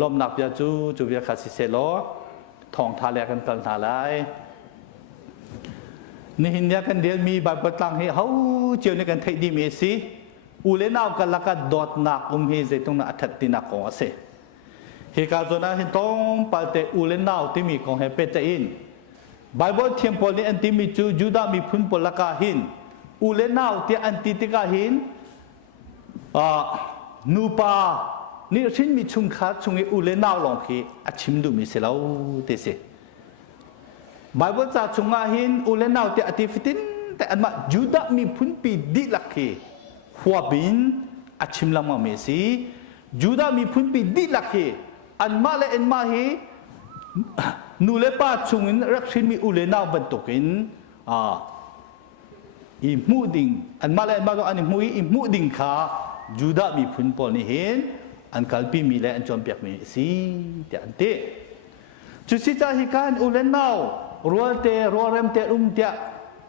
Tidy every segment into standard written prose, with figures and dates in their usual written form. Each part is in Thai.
ลมหนักยาจูเวียคาสิเซโลทองทาแลกันกันทาไลนี่หินยากันเดียมีแบบตั้งให้เขาเจียวในกันไทยดีเมสีอุเลนาวกันละกันดอดหนักเฮใจตรงนั้นอัฐตินักของเสเฮกาโซนาเห็นตรงปัลเตอุเลนาวที่มีของเฮเปตอินไบเบิลเทียมพอลีอันที่มีจูดามีพุนปลกาหินอุเลนาวที่อันติติกาหินนูปานี่ชิ้นมีชุมขาชุงอุเลนาวลองคีอัดชิมดูมีเสลาวเตเสไบเบิลจะชุงอาหินอุเลนาวที่อติฟิตินแต่อันมาจูดามีพุนปีดิลักคีหัวบินอัดชิมลำมาเมสีจูดามีพุนปีดิลักคีอันมาเลอันมาฮีนูเลป้าชุงินรักชินมีอุเลนาวบรรทุกินอิมูดิงอันมาเลอันมาก็อันมูอิมูดิงขาจูดามีพุนปอนี่เห็นอันกัลปีมีเลอันจอมเปียกมีสีแต่อันเตจุดสิจ้าฮิการอุเลนาวรัวเตรัวเรมเตเต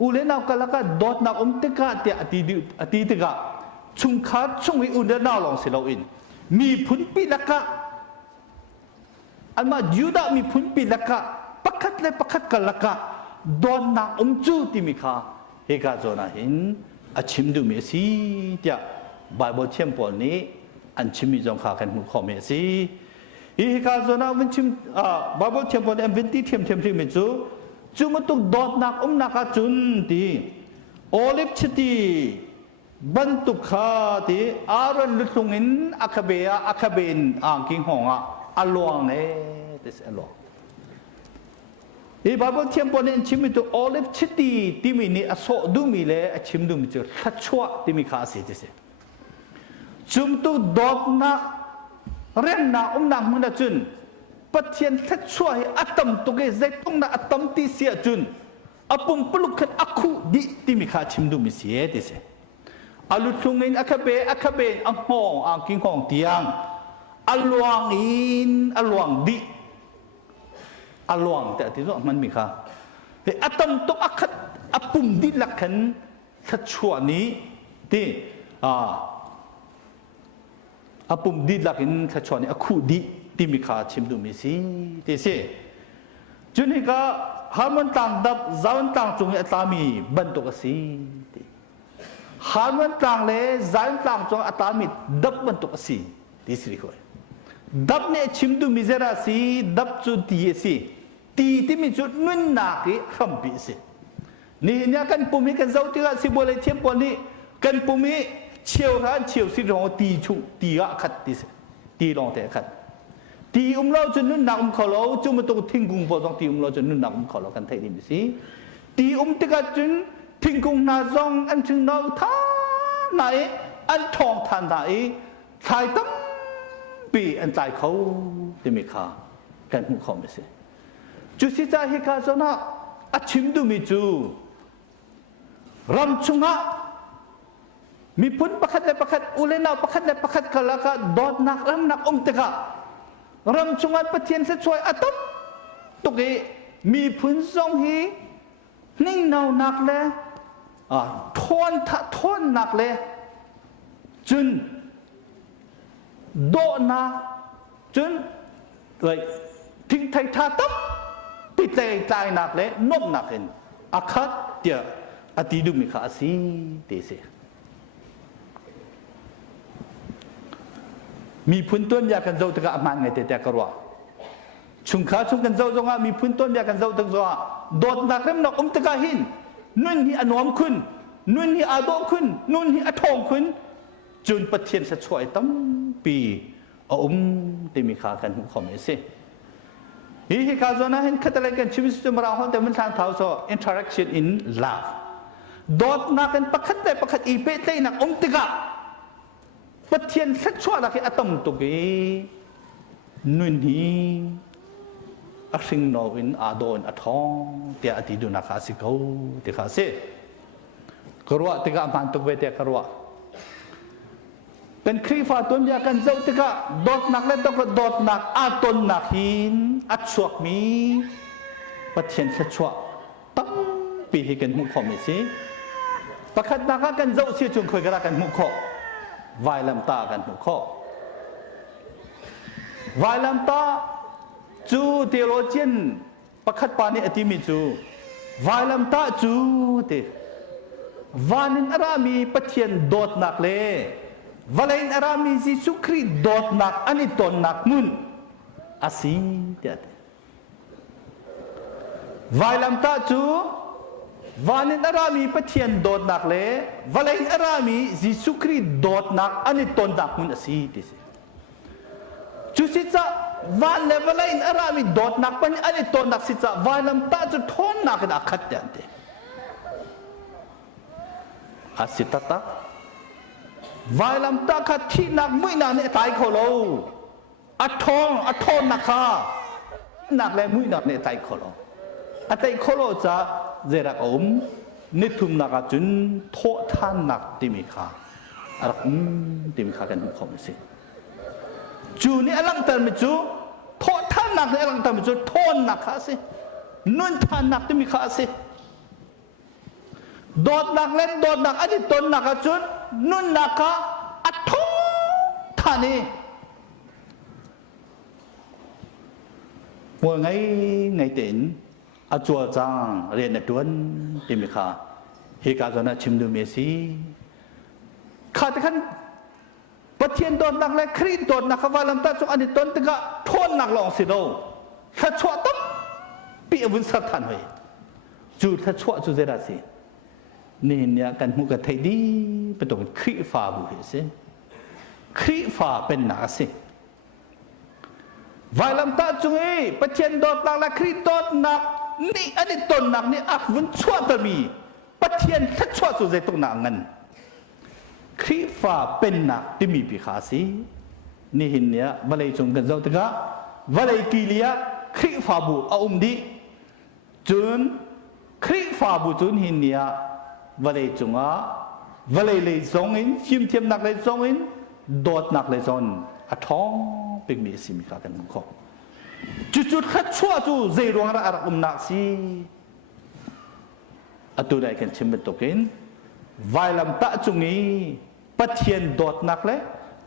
อุเลนาวกันละกันดอดนักเตกาเตอติตกาชุงขาชุงวิอุเลนาวลองสิเราอินมีพุนปีละกะอันมายูดามีพุนปีละกะปักขัดเลยปักขัดกันละกะดอนนักจูติมิคาเฮกาโซนาหินอัชิมดูเมสีเตียไบเบิลเทียมปอนี้อันชิมมีจงขากันมุขเมสีเฮกาโซนาวันชิมไบเบิลเทียมปอนี้อันวันที่เทียมที่มีจูมาตุกดอนนักนักจุนตีโอลิฟชิตีบรรทุกขาตีอารันลุตุงินอัคเบียอัคเบนกิงหงอลวงเนี่ยที่เสอลวงไบเบิลเทียมปนเนี่ยชิมตัวโอลิฟชิตีที่มีนี่อโศดูมีเลยชิมดูมีจุดขัดชัวที่มีข้าศึกที่เสจุมตัวดอกนักเร่งนักนักมันจุนปัจจัยขัดชัวให้อัตมตัวเกษตรตรงนั้นอัตมที่เสียจุนอปุ่มปลุกขัดอักุดิที่มีข้าชิมดูมีเสียที่เสอาลุทุงินอัคเบนอังหงอังกิงหงเตียงอลวงอินอลวงดิอลวงแต่ที่ว่ามันมีค่ะแต่อัตมตกอักอัปุ่มดิลักขันขัดชัวนี้ที่อัปุ่มดิลักขันขัดชัวนี้อักุดิที่มีค่ะชิมดูมีสิที่สิจุนนี้ก็ฮามันต่างดับจาวต่างจงอัตามีบรรทุกสิฮามันต่างเลยจาวต่างจงอัตามีดับบรรทุกสิที่สิริโกดับเนี่ยชิมดูมิเซราสีดับจุดที่สิตีที่มีจุดนุ่นนักขำปีสินี่เนี่ยกันปุ่มกันเจ้าที่ก็สิบวันเลยเทียมปนนี้กันปุ่มเชี่ยวร้านเชี่ยวสิรองตีชุตีอะขัดตีสิตีรองแต่ขัดตีเราจนนุ่นนักเขาเราจุ่มตัวทิ้งกุ้งพอต้องตีเราจนนุ่นนักเขาเรากันไทยดีมิสิตีที่ก็จนทิ้งกุ้งนาซองอันจึงเราท่าไหนอันทองทันไหนทายตั้มปีอันใจเขาที่มีค่ากันมุขไม่ใช่จุดที่ใจให้การสนะอัดชิมดูมีจูรำชงะมีพุนประคัดเลยประคัดอุเลนาประคัดเลยประคัดกะละกะดอดนักรำนักเตกะรำชงะปะเทียนเสช่วยอัตมตุกมีพุนทรงฮีนิ่งเนานักเลยทอนนักเลยจุนโดนาจนเลยทิ้งไทยท่าตั้มปิดใจหนักเลยนบหนักเห็นอาคัดเดียอติดุมิขาสีเตเสมีพื้นต้นยากันเจ้าตะกะมันไงแต่กระว่าชุงขาชุงกันเจ้าจงมีพื้นต้นยากันเจ้าตะกะโดดหนักเริ่มหนักตะกะหินนุ่นที่อนอมขึ้นนุ่นที่อาโดขึ้นนุ่นที่อทองขึ้นจนประเทศจะช่วยตั้มปีที่มีค่ากันของเอเซ่ยี่ห้อการส่วนนั้นเห็นขัดอะไรกันชีวิตจะมาเราแต่มันทางเท้าโซ่ interaction in love ดอดนักกันประคัดแต่ประคัดอีเป้เต้นักติกะประเทศจะช่วยนักอัตมตุกีนุ่นฮีอักษิงโนวินอาโดนอัทองเตียอติดุนักอาศิเขาที่ข้าเซ่กรัวติกะมันตุกเวเตียกรัวเป็นครีฟ้าต้นยากันเจ้าติกะดอดนักเล่นต้องกระดอดนักอาตนนักหินอัดสวกมีประเทศชัวตั้งปีให้กันมุขมิสิประคัดนักกันเจ้าเสียจงเคยกระกันมุขวายลำตากันมุข วายลำตาจูเทโลเจียนประคัดปานิอติมิจูวายลำตาจูเตวานินอารามีปะเทียนโดดหนักเลวาเลนอารามีซิสุครีโดดหนักอันนี้ตนหนักมุนอาศีเตวายลำตาจูวานินอารามีปะเทียนโดดหนักเลวาเลนอารามีซิสุครีโดดหนักอันนี้ตนหนักมุนอาศีเตจูสิจ้าวาเลวาเลนอารามีโดดหนักปันอันนี้ตนหนักสิจ้าวาลำตาจูทนหนักนักขัดเตนเตอาสิตตาวายลำตาขัดที่หนักไม่นานเนี่ยตายเขาโลอัดทองนักข้าหนักแล้วไม่นานเนี่ยตายเขาโลอัดตายเขาโลจะเจรักนิทุมนักจุนโทท่านนักติมิข้าอะไรติมิข้ากันทุกคนสิจูนี่อลังตันมิจูโทท่านนักเนี่ยอลังตันมิจูโทนนักข้าสินุ่นท่านนักติมิข้าสิโดดหนักเล่นโดดหนักอันนี้ตนหนักจุนนุ่นหนักะอัดทุท่านี่ว่าไงเต็นอาจัวจางเรียนในตัวนติมิค่ะเฮกาจนะชิมดูเมซีขาดขั้นปะเทียนโดดหนักและครีนโดดหนักว่าลำตาจุอันนี้ตนตึกะทนหนักลองสิโดถ้าชั่วต้มปีอวุ้นสัตทันไว้จูถ้าชั่วจูเจราสินี่เนี่ยกันมุกไทยดีเป็นตัวครีฟ้าบุเหสิครีฟ้าเป็นหนาสิวายลำตาจุงเอปะเทียนโดดหนักและครีโดดหนักนี่อันนี้ต้นหนักนี่อักวุ้นชั่วตะมีปะเทียนถ้าชั่วสุดใจตรงหนักเงินครีฟ้าเป็นหนักที่มีปีขาสินี่หินเนี่ยวันเลยจงกันเจ้าตะกะวันเลยกิเลียครีฟ้าบุเอาดีจุนครีฟ้าบุจุนหินเนี่ยวลัยจงอ่ะวลัยเลยจงอินชิมเทียมนักเลยจงอินโดดนักเลยจงอัดท้องเป็นมีสิ่งมีค่ากันมุ่งขอจุดขัดชั่วจู่เจรวงระอารักนักสิอัตุได้กันชิมเป็นตัวกินวายลำตะจงนี้ปัจเจียนโดดนักเลย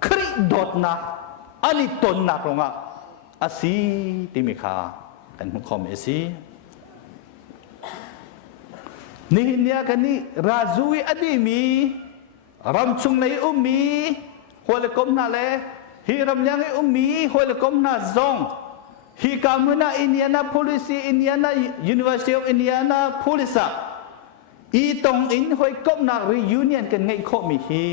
คริโดดนักอันนี้ตนนักลงอ่ะอาศีที่มีค่ากันมุ่งขอมีสินี่เนี่ยกันนี่ราจูยอดีมีรำชุงในมีหัวเล็กน่าเลยฮีรำยังมีหัวเล็กน่าซองฮีกามุนาอินเดียนาโพลิซีอินเดียนายูนิเวอร์ซิตี้ออฟอินเดียนาโพลิซ่าอีตรงอินหัวเล็กน่ารียูเนียนกันไงข้อมีฮี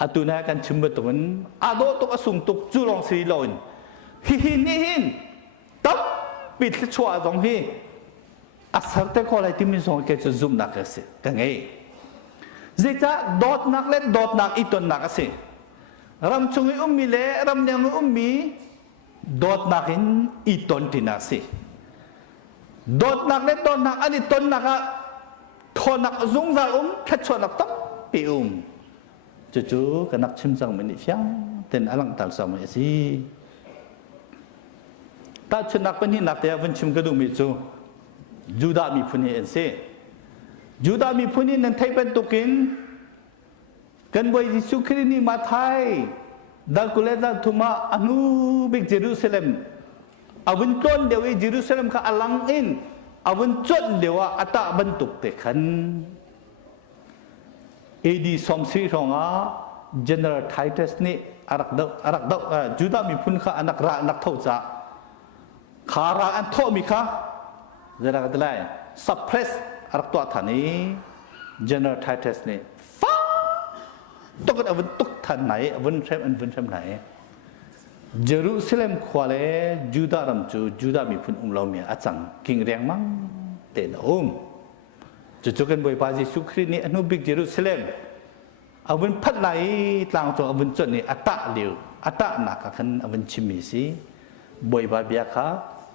อาตุนากันชิมบตุนอาโดตุกอสุงตุกจูลองสีลอนฮินี่หินตับปิดชัวตรงที่อาศัยแต่คนอะไรที่มีส่งเกี่ยวกับซุ่มนักสิกันไงจะจะโดดนักเล่นโดดนักอีตนนักสิรำชงมีเล่รำยังมีโดดนักอินอีตนที่นักสิโดดนักเล่นโดดนักอันนี้ตนนักทนนักซุ่มจะแค่ชวนนักตับปีจู่ๆกันนักชิมจังมันนี่ช่างเต็นอลังตัลสมัยสิถ้าชนักเป็นที่นักแต่วันชิมกระดูมิจูจูดามีพุนีเอ็นเซจูดามีพุนีนั้นไทยเป็นตุกินกันบ่อยยิสุครินีมาไทยดังกุเลดังทุมาอนุบิกเยรูซาเล็มอาวันต้นเดียวเยรูซาเล็มข้าอลังอินอาวันต้นเดียวอัตตาบรรทุกเตขันเอดีสมศรีรองอ่ะ General Titus นี่อารักดาวจูดามีพุนข้าอนักระนักเท่าจ้าขาราอันโทมิค่ะจะรักได้ suppress รักตัวท่านี้ general titus นี่ฟ้าตกกันอวันตกท่านไหนอวันเทมไหนเยรูซาเล็มขวาเลจูดารำจูดามีพุนเราเมียอาจังกิ่งแรงมั้งเต็นจู่ๆกันบ่อยปาจิสุครีนี่อนุบิกเยรูซาเล็มอวันพัดไหลต่างจากอวันจดนี่อัตตะเดียวอัตตะหนักกันอวันชิมิสีบ่อยบาเบียค่ะ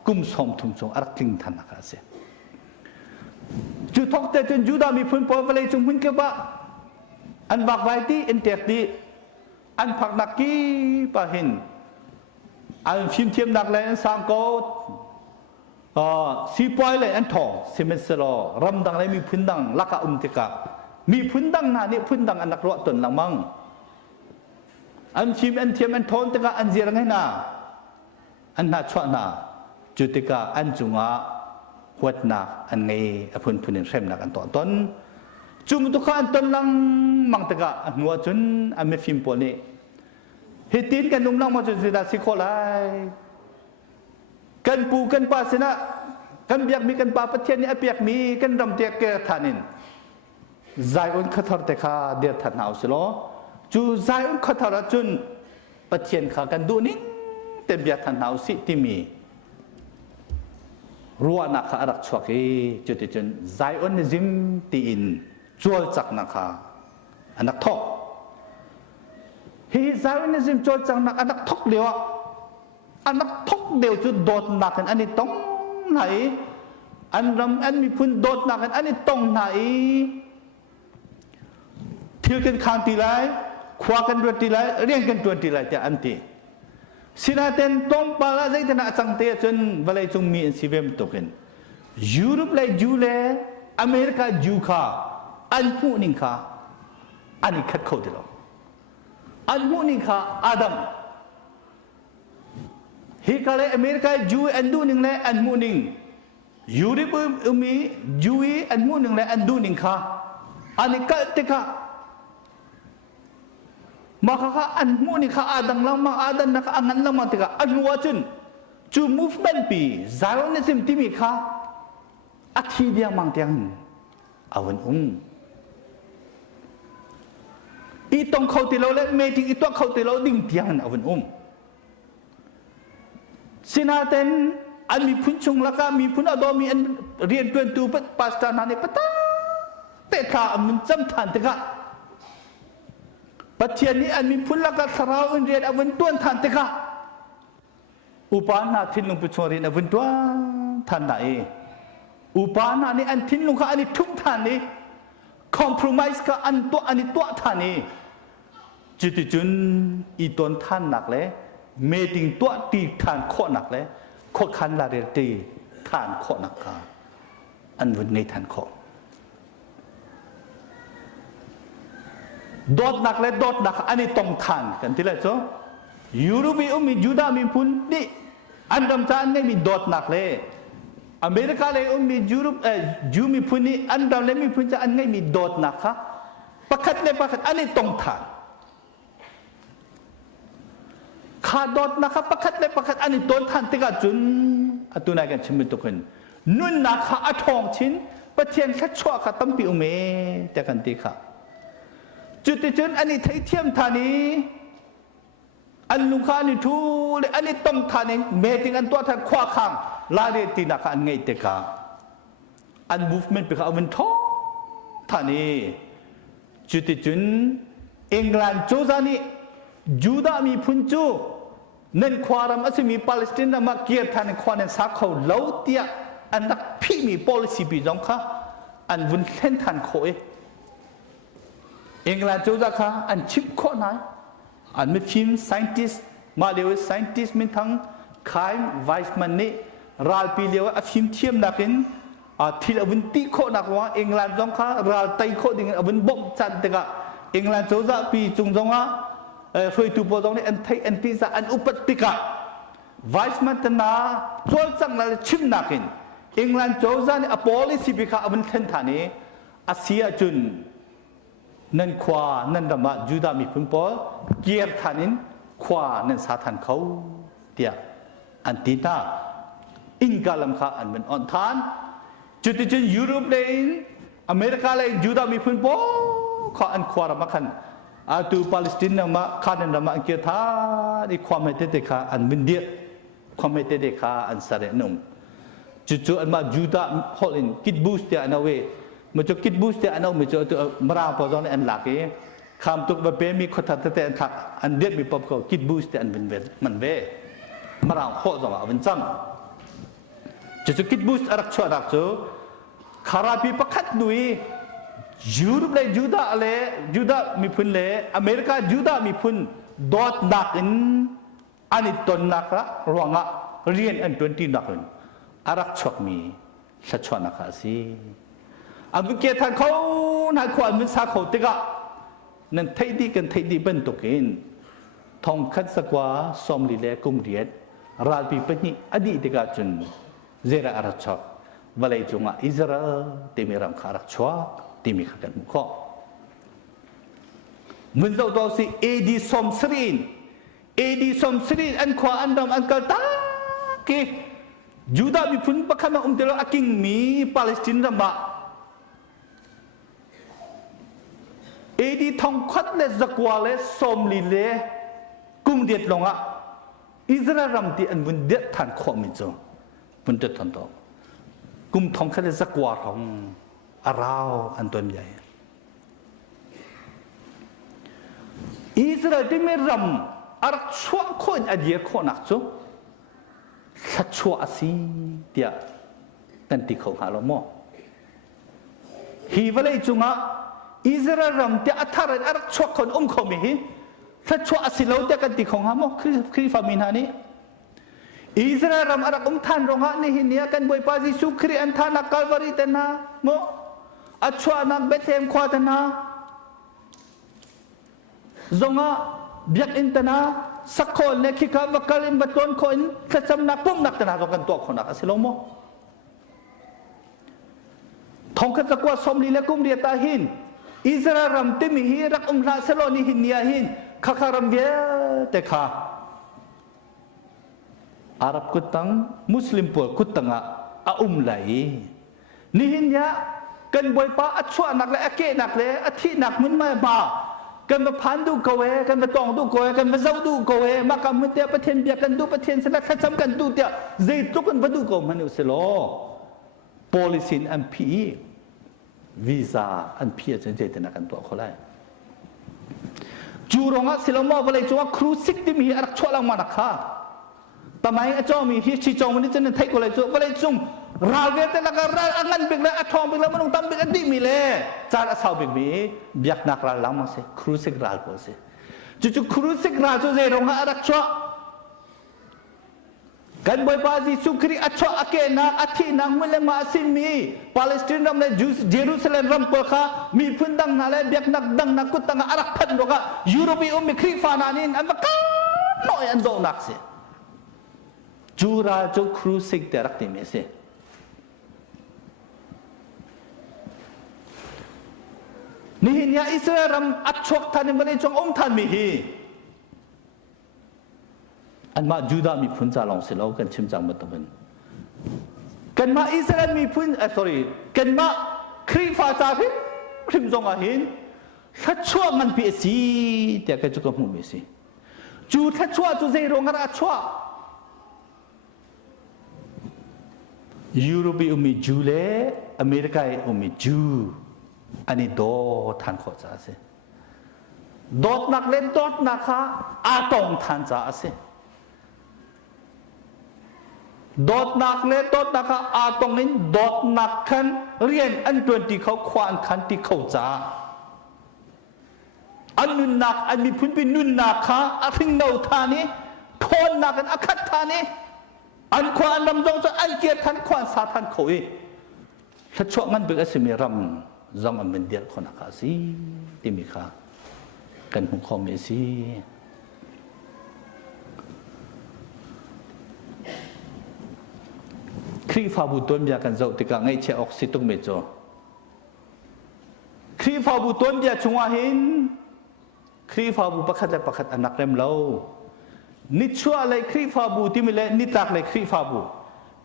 กุมสมทุมสงอารักลิงทันนักเสียจุดทอกแต่จนจูดามีพื้นปอเวลจงพื้นเก็บว่าอันบักไว้ที่อินเตอร์ดีอันผักนักกี้ปะเห็นอันฟิล์มเทียมนักเลยอันสังโกซีปอยเลยอันทองเซมิสโลรำดังเลยมีพื้นดังลักะติกะมีพื้นดังนานี่พื้นดังอันนักรอตนหลังมัง อันชิมอันเทียมอันทนตะกะอันเจียงให้นาอันน่าชวนาจุดตะกะอันจุงะหวดนักอันไงอภุนพุนินเริ่มนักอันต้นต้นจุมตุกอันต้นลังมังตะกะหัวจุนอันไม่ฟิมปนนี่เหตุนี้กันนุ่มลังมาจุดสิดาสิโคไลกันปูกันปาสินะกันเบียกมีกันปาปะเทียนนี่เบียกมีกันรำเตียกเกทานินใจอุ่นขัดทอดแต่ข้าเดียดถัดหนาวสิโลจูใจอุ่นขัดทอดจุนปะเทียนข้ากันดูนิ่งแต่เบียดถัดหนาวสิที่มีรัวนักข้ารักชวกจุดที่จุนใจอุ่นจิมตีอินจวลจักนักข้าอันนักทอกเฮ้ยใจอุ่นจิมจวลจักนักอันนักทอกเดียวอันนักทอกเดียวจุดโดดนักอันนี้ต้องไหนอันรำอันมีพุ่นโดดนักอันนี้ต้องไหนเที่ยวกันข้างตีไรขวากันตัวตีไรเรียงกันตัวตีไรแต่อันตีสินาเต็นตรงปาลาใจแต่น่าจังเตะจนเวลาจงมีอินสิเวมตกันยุโรปเลยจูเลยอเมริกาจูค่ะอันผู้นิงค่ะอันนี้ขัดเขาดีแล้วอันผู้นิงค่ะอาดัมฮิคาเลยอเมริกาจูอันดูนิงเลยอันผู้นิงยุโรปมีจูอันผู้นิงเลยอันดูนิงค่ะอันนี้ก็ติค่ะmaka anmu ni ka adang lang ma adan na ka angan lang ma tika anwa chun chu movement pi zionism timi ka athi dia mang tiang awan itong khau ti lo le meeting ito khau ti lo ding tiang awan sinaten an mi phun chung la ka mi phun ado mi an rian tuen tu pat pasta na ne pata te ka mun cham than te kaปัจจัยนี้อันมีพุ่นละกัสราวอินเดียอวันต้วนทันเตค่ะอุปาณาทิ้งลงไปชวรินอวันต้วนทันไหนอุปาณานี่อันทิ้งลงค่ะอันนี้ทุกทันนี้คอมพลีไมซ์ค่ะอันนี้ตัวทันนี้จุดจุนอีต้นทันหนักเลยเมติงตัวตีทานโคหนักเลยโคขันลาเรตีทานโคหนักค่ะอันวันนี้ทานโคโดดหนักและโดดหนักอันนี้ต้องทานกันที่ไรจ๊ะยุโรปมียูดามีพุ่นนี่อันดำจานนี่มีโดดหนักเลยอเมริกาเลยมียุโรปยูมีพุ่นนี่อันดำเลยมีพุ่นจะอันนี้มีโดดหนักค่ะประคัดเลยประคัดอันนี้ต้องทานขาโดดนะครับประคัดเลยประคัดอันนี้โดนทานติกาจุนอัตุนายกันชิมตุกันนุ่นนักค่ะอัทองชิ้นประเทียนแค่ชั่วค่ะตั้มปิวเมแต่กันติค่ะจุดที่จุดอันนี้ไทยเทียมธานีอันลุงข้านี่ทูเลยอันนี้ต้องธานีเมติงอันตัวท่านคว้าข้างลาเรตินักอันไงเตกาอันมูฟเมนต์ไปเขาเอามันท้อธานีจุดที่จุดอังกฤษโจซานียูดามีพุนจูนั่นความรักมีปาเลสไตน์มาเกียรติท่านความนั้นสักเขาเล่าเตียอันนักพี่มี policy ปีจงค่ะอันวุ่นเส้นท่านโคเออังกฤษโจซาค่ะอันชิปข้อไหนอันไม่ฟิล์ม scientist มาเรียก scientist มีทั้งคายไวส์มันนี่รัลปีเรียกว่าฟิล์มเทียมนักอินที่เราวันตีข้อนักว่าอังกฤษจงค่ะรัลไตข้อดิ่งเอาวันบ่มจันเตกะอังกฤษโจซาปีจงว่าช่วยตัวปอดนี้อันไทยอันที่จะอันอุปติกะไวส์มันตนาโจจังนั้นชิมนักอินอังกฤษโจซานี่ policy ปีค่ะเอาวันเทนฐานีอาเซียจุนนั่นขวานั่นดำมาจูดามีพุ่มปอเกียร์ฐานินขวานั่นสาธานเขาเดียอันตีน่าอิงกาลัมข้าอันเป็นอ่อนทานจุดที่จุดยุโรปเลยอเมริกาเลยจูดามีพุ่มปอข้าอันขวารามาขันตูปาเลสไตน์ดำมาข้านั่นดำมาเกียร์ท่าอีความไม่เตะข้าอันเป็นเดียความไม่เตะข้าอันสารนุ่มจุดอันมาจูดาฮอลลินคิดบูสเตียนเอาไว้มันจะคิดบูสเตอร์อันนั้นมันจะตัวมราวพอตอนนี้อันหลักเองคำตุกแบบเป็นมีคนทัดแต่อันเดียดมีปอบเขาคิดบูสเตอร์อันเป็นเวมันเวมราวโคตรว่าเป็นจังจะคิดบูสรักชัวรักชัวคาราบีประคัดดุยยูโรปเลยยูดาเลยยูดามีพุ่นเลยอเมริกายูดามีพุ่นดอทนักอินอันนี้ต้นนักละรวงะเรียนอัน20นักอินรักชัวมีชัดชัวนักสิอันเป็นเกียรติท่านเขาหน้าขวานมันสาเขาติกะนั่นไทยดีกันไทยดีเป็นตุกิน ทองคัดสกว่าสมลีเลกุมเรียดราปีปนิอดีตกาจุนเจระอารัชกวลัยจุงะอิสราเอลที่มีรำคารักชัวที่มีขัดกันมุขมันจะตัวสิเอดีสมสรินอันขวาอันดำอันกตากียูดามีพุนประคำเตลอากิงมีปาเลสไตน์รำบะเอดีทองคัดเลสกว่าเลสมลีเลกุมเดียดลงอ่ะอิสราเอลรำที่อันวันเดียดทันขวามิจงวันเดียดทันต่อกุมทองคัดเลสกว่าของอาราวอันตัวใหญ่อิสราเอลที่ไม่รำอารักชัวคนอดีตคนนักจูสัจชัวสิเดียตันติเขาหาลมอฮีวเลยจุงะอิสราเอลรำที่อัฐารันอารักชัวคนเขาไม่หิสัจชัวสิเราเดียกันติเขาหามอคือฟามินานี้อิสราเอลรำอารักท่านรองฮะนี่หินเนียกันบวยปาซิสุครีอันท่านักกาลวารีตันนะโมอัจฉรินักเบธเลมควาตันนะจงะเบียกอินตันนะสักคนเนี่ยคิดว่าการเล่นบัตรคนคนจะจำนักปุ่มนักตันนะต้องกันตัวคนนักสิลโมทองคันสักว่าสมลีและกุมเรียตาหินอิสราเอลรำที่มีฮิรักราเซโลนี่หินเนียหินข้าคารำเบียแต่ข้าอาหรับกุตังมุสลิมพวกกุตังอาไหลนี่หินยะกันบอยป้าอัชวนักเลยอเกนักเลยอธินักมันไม่บ้ากันมาพันดูกเวกันมาตองดูกเวกันมาเจ้าดูกเวมากันมันเดียประเทศเบียกันดูประเทศสลัดจำกันดูเดียเจตุกันมาดูกมันอุสโล policy อันพีวีซ่าอันพีจนเจตนากันตัวเขาเลยจูรงอ่ะสิลมอวันเลยจูว่าครูสิกที่มีอารักชวลังมานักข้าทำไมอาจารย์มีฮิชิจงมันนี่จะนั่นไทยก็เลยจูวันเลยจุงราเวตละกันราอันเบกเลยอัฐองเบกเลยมันต้องทำเบกอดีมีเลยจานอาสาวเบกมีเบียกนักราลังมาเสครูสิกราลโพเสจู่ๆครูสิกราจูเจรงอ่ะอารักชวกันบอยปาซิสุครีอัชวะอเกนักอธินักมุลมาสิมีปาเลสไตน์รำเลยเยรูซาเล็มรำเปิดข้ามีพื้นดังนั่นเลยเบียกนักดังนักกุตังอารักพันดอกะยุโรปีอุมิครีฟานานินอันบักน้อยอันโดนักเสจูราจูครูสิกเดรักติเมเสนี่หินยาอิสราเอลรำอัชวะท่านมันเลยจงท่านมีฮีอันมาจูดามีพุนจาลองเสลากันชิมจังมาตมันกันมาอิสราเอลมีพุนsorry กันมาครีฟาจาริคริมจงอาหินทัชชัวมันพีซีเดี๋ยวกันจุกมุมสิจูทัชชัวจูเซโรงกระชัวยุโรปีอุมิจูเลอเมริกาอุมิจูอันนี้โดท่านขอจ้าเสดอดนักเล่นดอดนักข้าอาตงท่านจ้าเสดอดนักเล่ดอดนักอาตงนี้ดอดนักขันเรียนอันตัวที่เขาควานขันที่เขาจ้าอันนุนนักอันมีพุนเป็นนุนนักข้าอันเงาท่านี้คนนักอันอักขัดท่านี้อันควานลำจงจะอันเกียรทันควานสาทันเขาเองถ้าช่วงนั้นเป็นสิ่งมีรำจงอันเป็นเดียร์คนนักสิที่มีข้ากันหุงข้อเมสีครีฟาบุตรมีกันเจ้าติกาไงเชออกสิตุกเมจครีฟาบุตรมีชงอาหินครีฟาบุประคัดอันนักเรมเล่านิชชัวอะไรครีฟาบุที่มีเลยนิตักเลยครีฟาบุ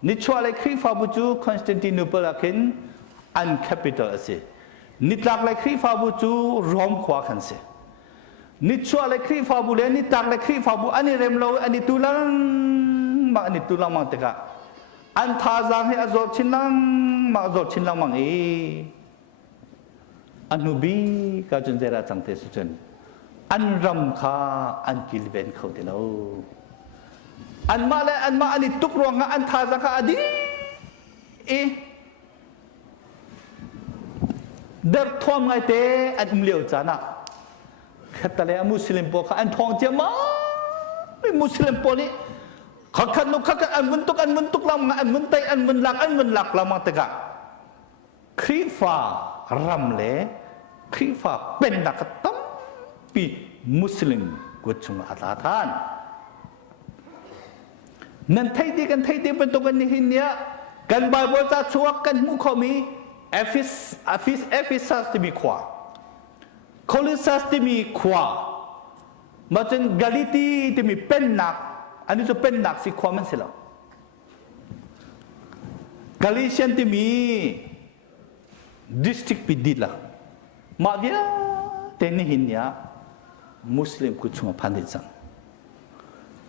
นิชชัวอะไรครีฟาบุจูคอนสแตนติโนเปิลกินอันแคปิตอลเสนิตักเลยครีฟาบุจูโรมขวาขันเสนิชชัวอะไรครีฟาบุเลยนิตักเลยครีฟาบุอันนี้เรมเล่าอันนี้ตุลังมาอันนี้ตุลังมาติกาอันท่าจางให้อโศกชินลังมาอโศกชินลังมังเออันนูบีก็จนเจราจังเตสุจนอันรำคาอันกิลเวนเขาเดลาอันมาเลยอันมาอันนี้ตุกรวงอันท่าจางก็อดีเดินท่วมไงเตอันเลี้ยวจานะแค่แต่เลยมุสลิมพวกอันทองเจ้ามาไม่มุสลิมพวกนี้เขาขันนุขันอันมันตุกลำอันมันไตอันมันหลักลำมาตะกะครีฟารำเล่ครีฟาเป็นนักตั้มปีมุสลิม กุศลอาตาทานนั่นไทยดีกันไทยดีเป็นตัวกันนี่หินเนี่ยกันบาบจะชัวกันมุขมีเอฟิซัสที่มีขวาโคลิซัสที่มีขวามาจนกาลิตีที่มีเป็นหนักอันนี้จะเป็นหนักสิขวามันเสียแล้วกาลิเชียนที่มีดิสตริกปิดดิละมาเดียเทนี่หินเนี่ยมุสลิมกุศลพันธุ์จัง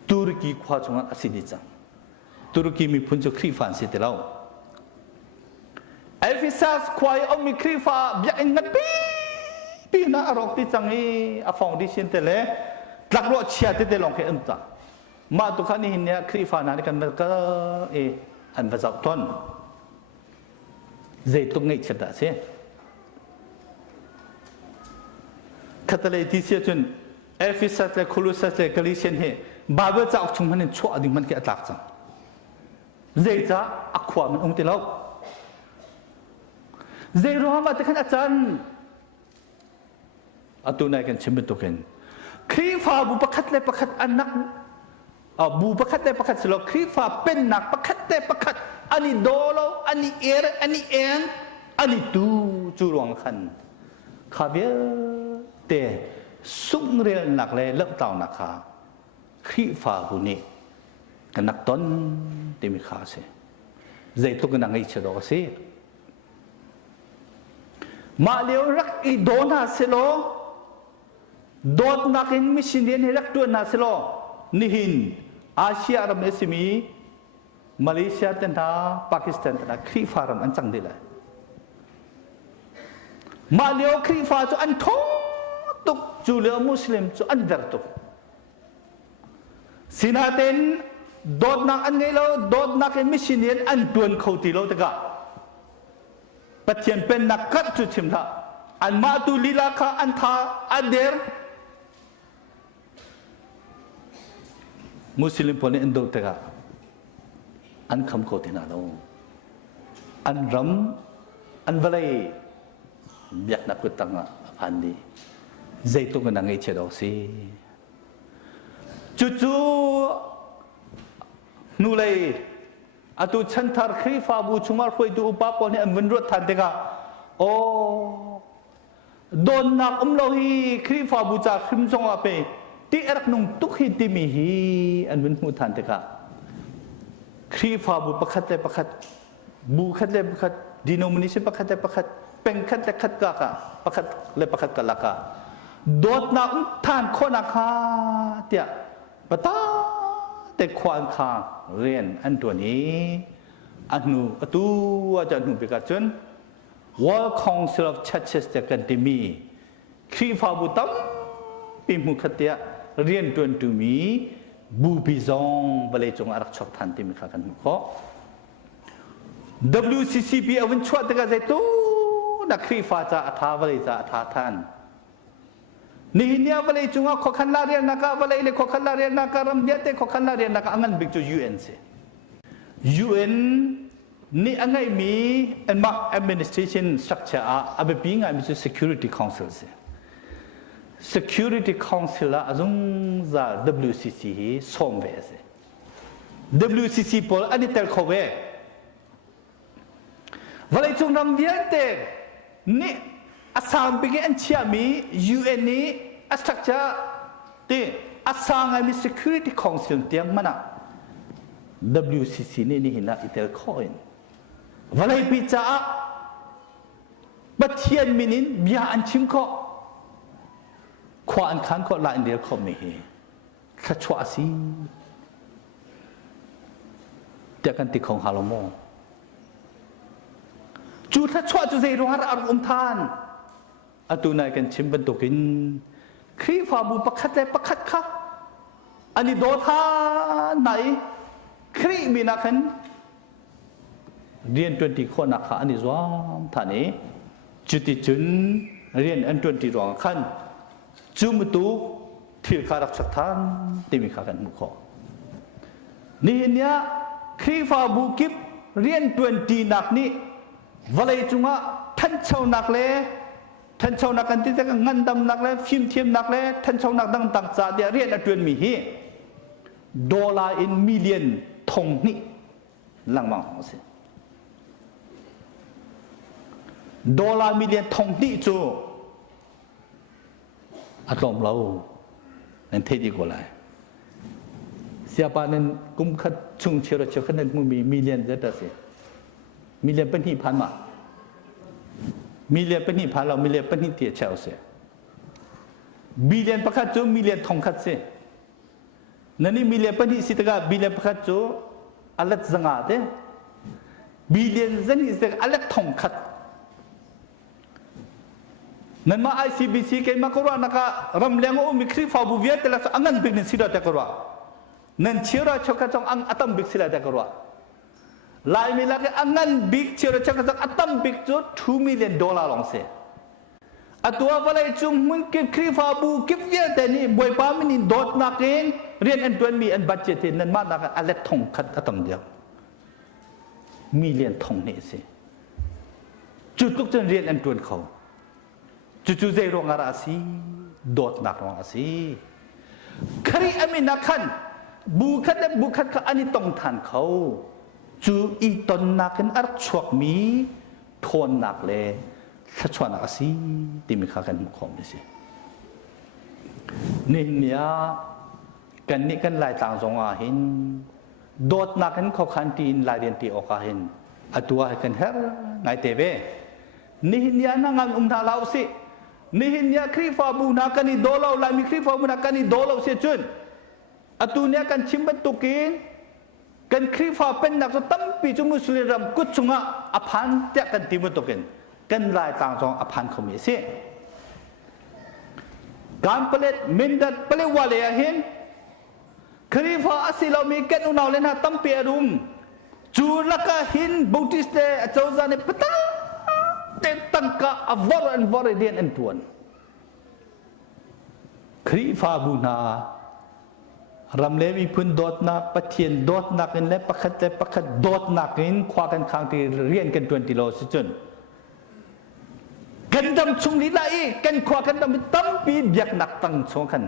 ตุรกีขวาจงอาศิดิจังตุรกีมีพุ่งจะครีฟันเสียแล้วเอฟิซัสขวาเอามีครีฟ้าแบบงัดปีน่าอารมณ์ที่จังไอ้ฟองดิฉันเตะหลักรถเชียร์เตะลงแค่อันตามาตุกันนี่หินเนี่ยครีฟ้านั้นกันก็อันว่าจับต้นใจตรงนี้เฉดาเสียขัดเลยที่เสียจนเอฟิซัสเลยโคลูซัสเลยกาลิเชียนเฮบาเบจะออกชุมมันชั่วดิ่งมันแก่ตักจังใจจะอักขวามันองค์เตลาใจรู้ว่าแต่ขันอาจารย์อัตุนัยกันชิมเป็นตัวกันครีฟ้าบุปขัดเลยประขัดอันนักบุปขัดเลยประขัดสโลครีฟ้าเป็นนักประขัดเลยประขัดอันนี้โดโลอันนี้เอร์อันนี้เอ็นอันนี้ตูจูรวงขันข้าเบียเตะสุกเรียนหนักเลยเลิกเต่านักขาครีฟ้าบุนี่กันนักต้นเต็มขาเสียใจตุกันนังไอเชดอกเสียมาเลี้ยวรักอีโดนาเซโลโดดนักอินมิชินเดียนรักตัวนาเซโลนิหินอาเซียอาระเมซิมีมาเลเซียเต็นท่าปากีสถานเต็นท่าครีฟ้ารันอันจังดีเลยมาเลี้ยวครีฟ้าจะอันทงตุกจูเลียมุสลิมจะอันเดอร์ตุกสินาเต็นโดดนักอันไงโลโดดนักอินมิชินเดียนอันตัวนเขาตีโลตะกะปัจเจียนเป็นนักกัดจุดชิมท่าอันมาตุลีลาคาอันท่าอันเดอร์มุสลิมพวกนี้อันโดดตะกะอันคำโคตินาโนอันรำอันวลัยอยากนักกุตังอันดีใจตรงกันนั่งไอเชดอกสิจู่ๆนู่เลยอาตุฉันทาร์ครีฟ้าบูชุมาร์คุยดูอุปปนี่อันวันรถทันเดกะโอ้โดนนักโลหีครีฟ้าบูจากคริมจงอาเปที่รักนุ่งตุกหิติมีฮีอันวันหูทันเดกะครีฟ้าบูประคัดเลยประคัดบูคัดเลยประคัดดิโนมินิชประคัดเลยประคัดเป็นคัดเลยคัดกะประคัดเลยประคัดกะละกะโดดนักทานคนนักฮาเตียปะตาแต่ควานคาเรียนอันตัวนี้อันนูตัวจะนูพิการจน World Council of Churches จะกันที่มีครีฟ้าบูตั้มปีมุขเตียเรียนตัวนี้มีบูปิซองบริจงอารักชอบทันที่มีข้ากันมุข WCCP อวันชวดตะกันใจตัวนักครีฟ้าจะอัฐาบริจะอัฐาทันนี่เนี่ยบริจงอาขอขันลาเรียนนักบริเลยขอขันลาเรียนนักรำเดียเตขอขันลาเรียนนักอังกันบิ๊กจู UN เส UN นี่อังไงมีอันมา administration structure อาเบปีงไงมี security council เส security council ละอาจงจะ WCC ส่งเวส WCC พออันนี้เตลเขาเวบริจงรำเดียเตนี่อาสามปีกันเชียมี UN นี่ structure ที่อาสามไงมี security council เตียงมันอะ WCC นี่นี่เห็นนะอิตาลีคอยน์วันไหนพิจารบัดเทียนมินินบิอาอันชิมก็ขวานขันก็ลายเดียวเขาไม่เห็นขจวสีเดียกันติของฮาโลโมจุดขจวจุดใจร้อนอารมณ์ทานอัตุนายกันชิมเป็นตัวกินครีฟ้าบูประคัดเลยประคัดค่ะอันนี้โดท่าไหนครีมีนักขันเรียน20คนนักขันอันนี้จ้ามท่านี้จุดที่จุนเรียนอัน20รองขันจุมตุที่ขารักษาทานที่มีขากันมุขนี่เนี่ยครีฟ้าบูกิบเรียน20นักนี้วันเลยจุงะท่านเช่านักเลย ท่านชาวนักกันที่จะงันดำนักแล้วฟิล์มเทียมนักแล้วท่านชาวนักดังต่างจากเดียเรียนอัดเดือนมีฮี$อินมิลเลียนทงนี่ลังมังของสิ$มิลเลียนทงนี่จูอัดลมเรานั่นเท่ดีกว่าเลยsiapaนั้นกุมขัดชุงเชื่อเชื่อขนาดมึงมีมิลเลียนจะได้สิมิลเลียนเป็นที่พันมามิลเลียนเป็นที่พันเรามิลเลียนเป็นที่เตี้ยเช่าเสียบิลเลียนประคัตจูมิลเลียนทองขัดเสียนั่นนี่มิลเลียนเป็นที่สิทธิ์กับบิลเลียนประคัตจูอัลลัดจังอาเดบิลเลียนจันนี่สิทธิ์อัลลัดทองขัดนั่นมา ICBC เคยมากรวานักรำเลียงโอมิครีฟาบูเวียแต่ละอังกันบินสิระแต่กรวานั่นเชื่อเราชกจงอังอัตมบิกสิระแต่กรวาลายมีลักอังกันบิกเชื่อเราชกจงอัตมบิกจู$2 มิลเลียนลงเสียอัตัววันไอจุ่มมึงกิบครีฟาบูกิบเวียแต่นี่บวยปามินิโดดนักเองเรียนอันตัวมีอันบัจเจตินั่นมานักอัลเลตทองขัดอัตมเดียวมิลเลียนทองนี่สิจุดทุกจนเรียนอันตัวเขาจู่ๆใจร้องอะไรสิโดดนักร้องอะไรสิครีอามินักขันบุคคลอันนี้ต้องทานเขาจู่อีตนนักอัดชวกมีทนนักเลยถ้าชวนนักสิที่มีข้ากันมุขมนี่สินี่เนี่ยกันนี่กันหลายต่างสองอาหินโดดนักกันเขาขันตีนหลายเดือนตีออกอาหินอัตัวให้กันเฮ้ไงเตเบนี่เนี่ยนั่งงานเราสินี่เนี่ยครีฟาบูนักกันนี่โดเราลายมีครีฟาบูนักกันนี่โดเราเสียจุนอัตุเนี่ยกันชิมเป็นตุกินกันครีฟาเป็นนักตั้มปีจมุสลิมกุศลอภันเตะกันตีมันตุกินกันลายต่างจงอภันเขามีเสียการผลิตมินดัดผลิตวาเลยเห็นครีฟาอสิเรามีกันอุณาเลนะตั้มปีอรุมจูลักหินบูติสเตอเจ้าจานิปตาเตตังกะอวอร์อันวอร์เดียนอันตัวครีฟาบูนารำเลวีพุนโดดนักปะเทียนโดดนักอินเล่ประคัดโดดนักอินคว้ากันข้างที่เรียนกัน20 โลสิจนกันดำชุงลีลาอีกันคว้ากันดำตั้มปีเบียกนักตั้งชงกัน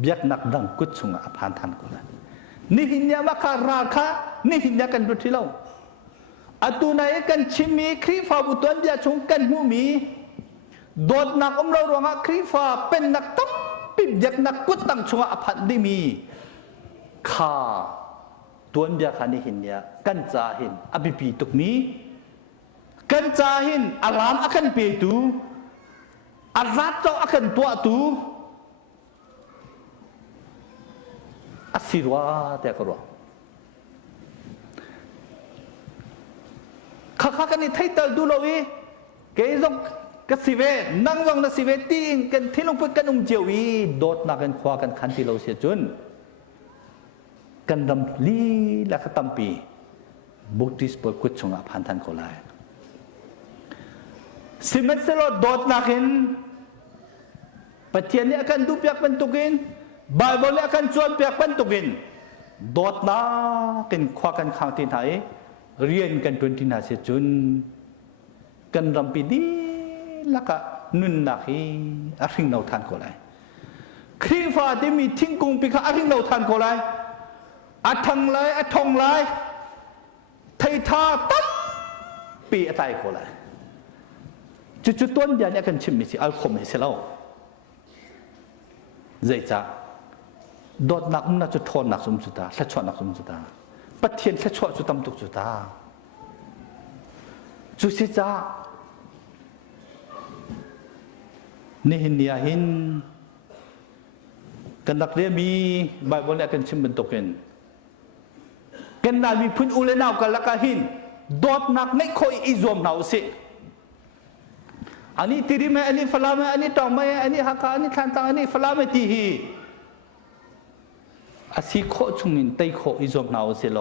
เบียกนักดังกุศลอภันทันกันนี่หินยามาคาราคานี่หินยากันดุที่เราอัตุนัยกันชิมีครีฟาบุตรเดียชงกันหูมีโดดนักเรารวงครีฟาเป็นนักตั้มปีเบียกนักกุศตั้งชงอภันได้มีข้าตัวเบียขันหินเนี่ยกันจาหินอภิปีตุกมีกันจาหินอารามอาคันเปตูอาราเจ้าอาคันตัวตูอาศิรวาแต่กรัวข้ากันนี่ไทยตลดูโลวีเกยจงกสิเวนั่งจงกสิเวตีนกันที่ลงไปกันเจียววีโดดนักกันคว้ากันขันที่เราเสียจุนกันดำลีและขัดตั้มปีบุตริสเปิดกุศลอภันทันเขาไล่สิเมตเซโลโดดนักเห็นปัจเจียนนี้อาการดูเปียกเป็นตุกินไบเบิลนี้อาการชวนเปียกเป็นตุกินโดดนักกันคว้ากันข้างที่ไหนเรียนกัน20 นาทีจนกันดำปีดีแล้วก็นุ่นนักฮีอาริงเราทันเขาไล่ครีฟ้าที่มีทิ้งกุงปีข้าอาริงเราทันเขาไล่อัดทังเลยอัดทองเลยไทยท่าตั้มปีอะไรเขาเลยจุดต้นอย่างนี้กันชิมมิสิอัลคอมมิสิแล้วใจจ้าโดดนักมันจะทนนักสมสุดาและชวนนักสมสุดาปัจเจียนและชวนจุดตั้มตุกสุดาจุดสิจ้านี่หินเนี่ยหินกันนักเรียนมีใบบนนี้กันชิมเป็นตกินกันนามีพื้นอุเลนาวกันละกันหินโดดนักไม่ค่อยอิจมนาวสิอันนี้ตีริมอันนี้ฟลามอันนี้ตอมอันนี้ฮักอันนี้ทันตังอันนี้ฟลามตีฮีอาศัยโคชุงินไตโคอิจมนาวสิโล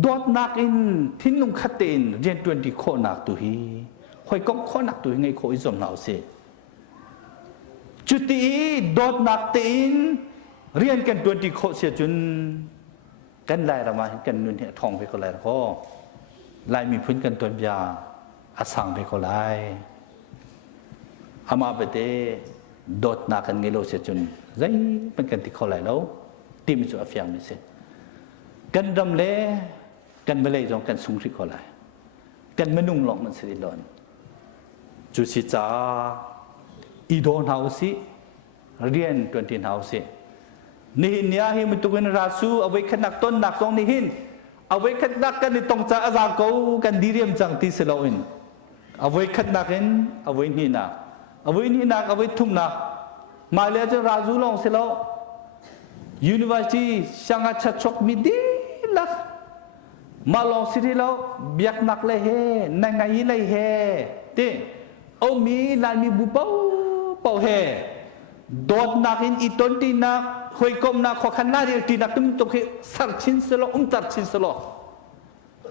โดดนักอินทิ้งลงขัดเต็นเรียน20 โคนักตุฮีคอยก็โคนักตุฮีไงโคอิจมนาวสิจุดที่โดดนักเต็นเรียนกัน20 โคเสียจนกันลายละมากันนุ่นเนี่ยทองไปก็ลายละก็ลายมีพื้นกันตัวเบีย อาสังไปเขาไล่อามาเปเตดอดนักกันเงโลเสียจนใจเป็นกันที่เขาไล่แล้วทีมจุอาฟยังไม่เสร็จกันดำเล่กันไม่เลยจงกันสูงที่เขาไล่กันไม่นุ่งหลอกมันสิริลอนจุสิจ้าอีโดนเฮาสิเรียน20เฮาสินี่หินยาหิมตุกันราสูเอาไว้ขนักต้นหนักสองนี่หินเอาไว้ขนักกันในตรงจะอาซากูกันดีเรียมจังที่สโลอินเอาไว้ขนักหินเอาไว้นี่นักเอาไว้นี่นักเอาไว้ทุ่มนักมาเลยจะราสูลองสโลUniversity sangat cocok midi lah malong siri lo biak nak le he nangai le he te o mi la mi bu pau he dot nakin iton ti nak hoi kom nak kho khan na ri ti nak tum tok he sar chin selo tar chin selo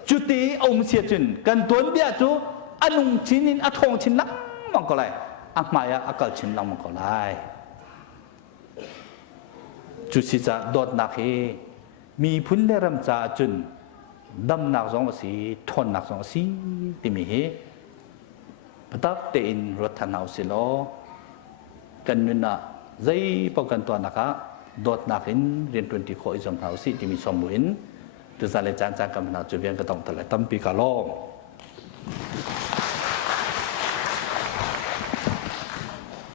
chuti om sia chun kan ton bia chu anung chinin athong chin nak mong ko lai akmaya akal chin lang mong ko laiจุดสิจะดอดนักเฮมีพุนเลรำจ่าจุนดำนักสองสีทนนักสองสีติมีเฮปตักเตินรถทันเอาสิโลกันนุนะใจปกันตัวนักะดอดนักเห็นเรียน20ข้ออีจงเอาสิติมีสมุนตัวสารจานจากกำนัดจุเวียนก็ต้องตะเลยตั้มปีกาลอง